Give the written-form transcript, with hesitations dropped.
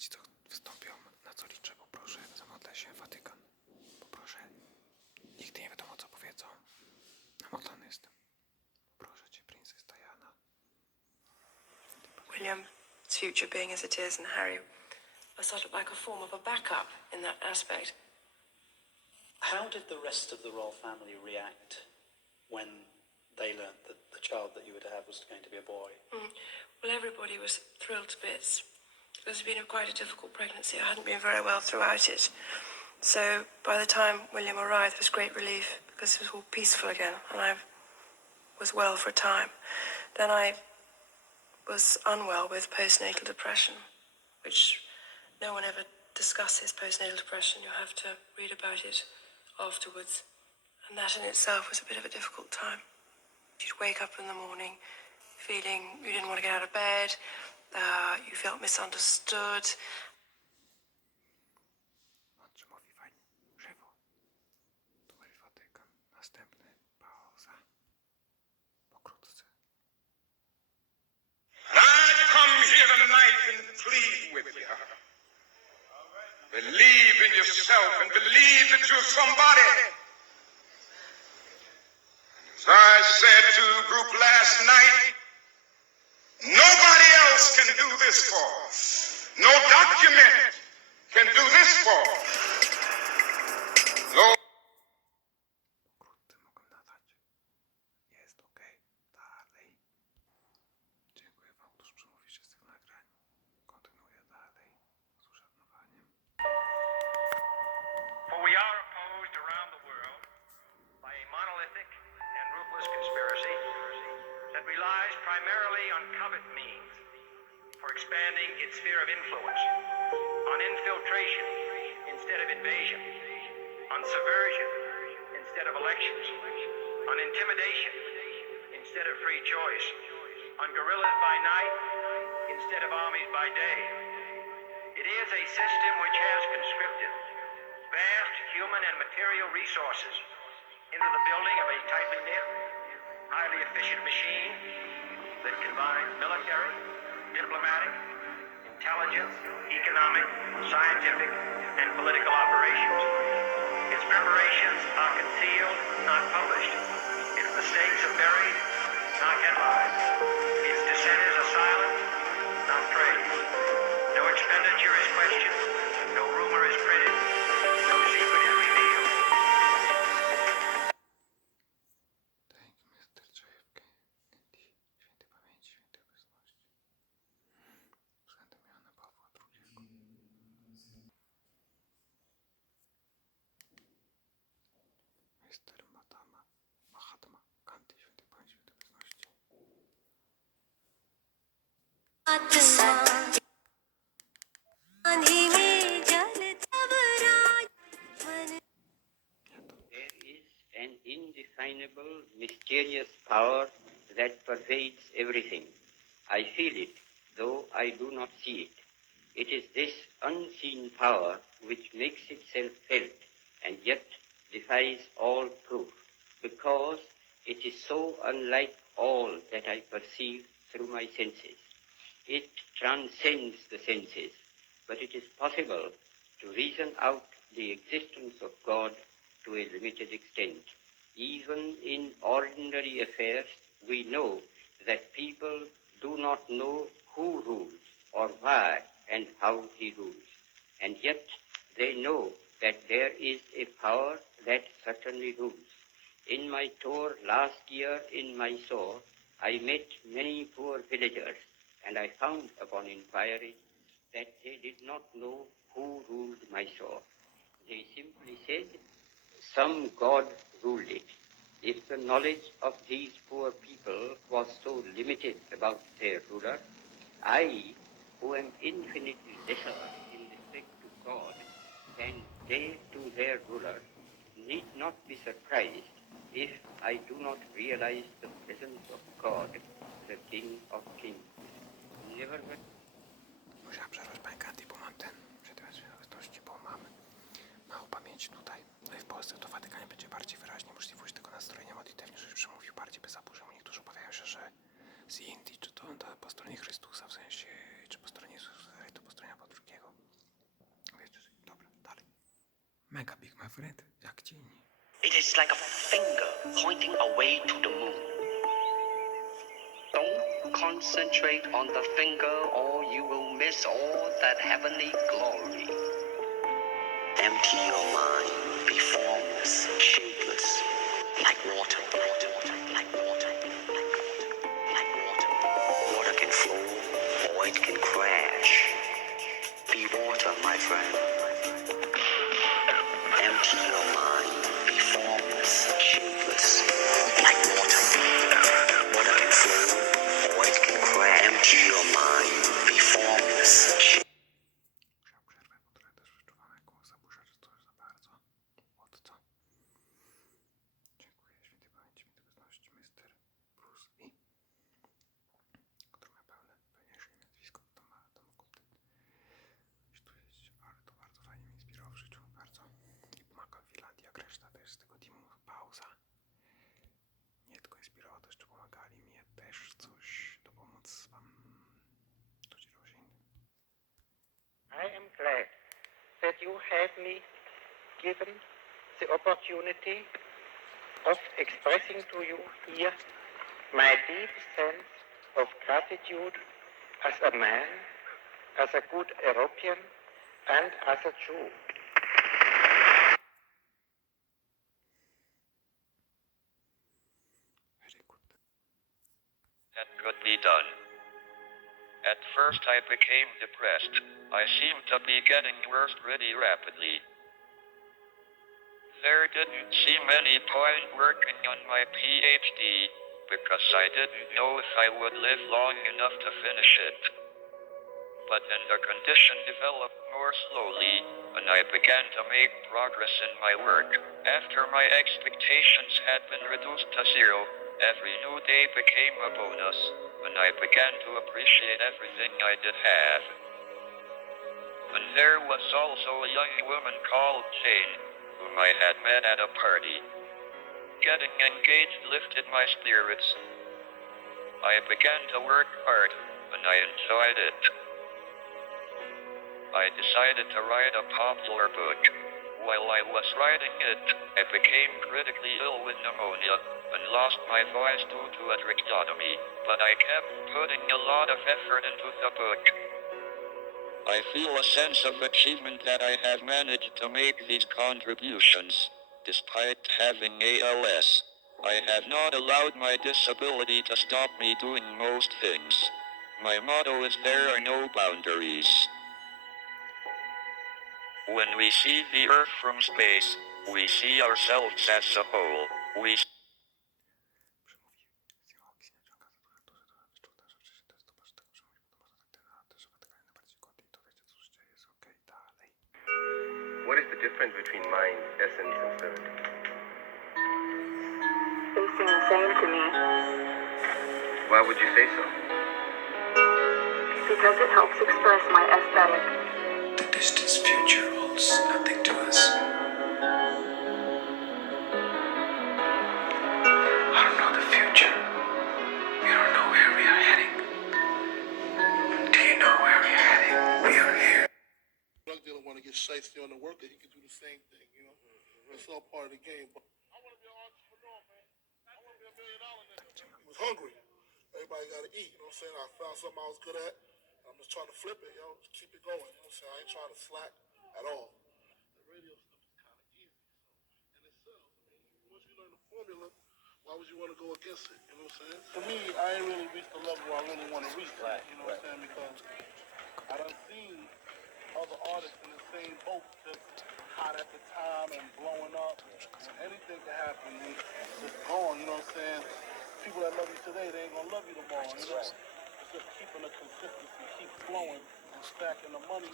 ci, co wystąpią, na co liczę, poproszę, zamodlę się Watykan. Poproszę, nigdy nie wiadomo, co powiedzą. Namodlony jestem. Proszę cię, princess Diana. William's future being as it is, and Harry was sort of like a form of a backup in that aspect. How did the rest of the royal family react when they learnt that the child that you were to have was going to be a boy? Well, everybody was thrilled to bits. It was been quite a difficult pregnancy. I hadn't been very well throughout it. So by the time William arrived, there was great relief because it was all peaceful again, and I was well for a time. Then I was unwell with postnatal depression, which no one ever discusses postnatal depression. You have to read about it afterwards. And that in itself was a bit of a difficult time. You'd wake up in the morning feeling you didn't want to get out of bed, you felt misunderstood. Mądrze mówi fajnie. Żywo. Tu jest Watykan. Następny. Pauza. Pokrótce. I come here tonight and plead with you. Believe in yourself and believe that you're somebody. As I said to the group last night, nobody else can do this for us. No document can do this for us. No. Pokrótce mogę nadać. Jest okej. Dalej. Dziękuję wam, którzy przemówiliście z tym nagraniu. Kontynuuję dalej z uszanowaniem. For we are opposed around the world by a monolithic and ruthless conspiracy that relies primarily on covert means for expanding its sphere of influence, on infiltration instead of invasion, on subversion instead of elections, on intimidation instead of free choice, on guerrillas by night instead of armies by day. It is a system which has conscripted vast human and material resources into the building of a tightly knit, highly efficient machine that combines military, diplomatic, intelligence, economic, scientific, and political operations. Its preparations are concealed, not published. Its mistakes are buried, not headlined. Its dissenters are silent, not praised. No expenditure is questioned, no rumor is printed, no secret is revealed. Thank you, Mr. JFK. Świętej pamięci, świętej obecności. Względem Jana Pawła II. Mr. Mahatma Gandhi, świętej pamięci, świętej obecności. There is an indefinable, mysterious power that pervades everything. I feel it, though I do not see it. It is this unseen power which makes itself felt and yet defies all proof, because it is so unlike all that I perceive through my senses. It transcends the senses, but it is possible to reason out the existence of God to a limited extent. Even in ordinary affairs, we know that people do not know who rules or why and how he rules. And yet they know that there is a power that certainly rules. In my tour last year in Mysore, I met many poor villagers, and I found upon inquiry that they did not know who ruled Mysore. They simply said, some god ruled it. If the knowledge of these poor people was so limited about their ruler, I, who am infinitely lesser in respect to God than they to their ruler, need not be surprised if I do not realize the presence of God, the King of Kings. Never. Musiałem przerwać Panie Gandhi, bo mam ten obecności, bo mam mało pamięci tutaj. No i w Polsce to w Watykanie będzie bardziej wyraźnie możliwość tego nastrojenia modlitewnie, żeby przemówił bardziej bez zaburzeń. Niektórzy obawiają się, że z Indii, czy to po stronie Chrystusa, w sensie, czy po stronie Jezusa, to po stronie Pawła II. Fred, jak cień. It is like a finger pointing away to the moon. Don't concentrate on the finger or you will miss all that heavenly glory. Empty your mind, be formless, shapeless, like water, like water, like water. Water can flow or it can crash. Be water, my friend. Empty your mind, be formless, shapeless, like water. Water can flow or it can crash. Empty your mind, be formless, Musiałem przerwę, bo trochę też wyczuwam jakąś zaburzaczystość za bardzo. Od co? Dziękuję świętej pamięci mityczności Mr. Bruce Lee, który ma pełniejsze nazwisko, to mógł gdzieś tu jeździć, ale to bardzo fajnie mnie inspirował w życiu, bardzo. I pomagał w Irlandii, jak reszta też z tego teamu Pauza. Nie tylko inspirował, też pomagali mnie też coś dopomóc wam, ludzie roślin. I am glad that you have me given the opportunity of expressing to you here my deep sense of gratitude as a man, as a good European, and as a Jew. Very good. That could be done. At first I became depressed. I seemed to be getting worse pretty rapidly. There didn't seem any point working on my PhD, because I didn't know if I would live long enough to finish it. But then the condition developed more slowly, and I began to make progress in my work. After my expectations had been reduced to zero, every new day became a bonus, and I began to appreciate everything I did have. And there was also a young woman called Jane, whom I had met at a party. Getting engaged lifted my spirits. I began to work hard, and I enjoyed it. I decided to write a popular book. While I was writing it, I became critically ill with pneumonia and lost my voice due to a tracheotomy, but I kept putting a lot of effort into the book. I feel a sense of achievement that I have managed to make these contributions, despite having ALS. I have not allowed my disability to stop me doing most things. My motto is there are no boundaries. When we see the Earth from space, we see ourselves as a whole. We What is the difference between mind, essence, and spirit? They seem the same to me Why would you say so? because it helps express my aesthetic. The distant future holds nothing to us. I don't know the future. We don't know where we are heading. Do you know where we are heading? We are here. Drug dealer want to get shiesty on the worker, he could do the same thing, you know. It's all part of the game. But I want to be an entrepreneur, man. I want to be $1 million nigga. I was hungry. Everybody got to eat, you know what I'm saying? I found something I was good at. I'm just trying to flip it, yo. Just keep it going, you know what I'm saying? I ain't trying to slack at all. The radio stuff is kind of easy, and it sells. I mean, once you learn the formula, why would you want to go against it, you know what I'm saying? To me, I ain't really reached the level I really want to reach, you know what I'm saying? Because I done seen other artists in the same boat, just hot at the time and blowing up. And anything can happen, and just gone, you know what I'm saying? People that love you today, they ain't gonna love you tomorrow, you know? It's just keeping the consistency, keep flowing, and stacking the money,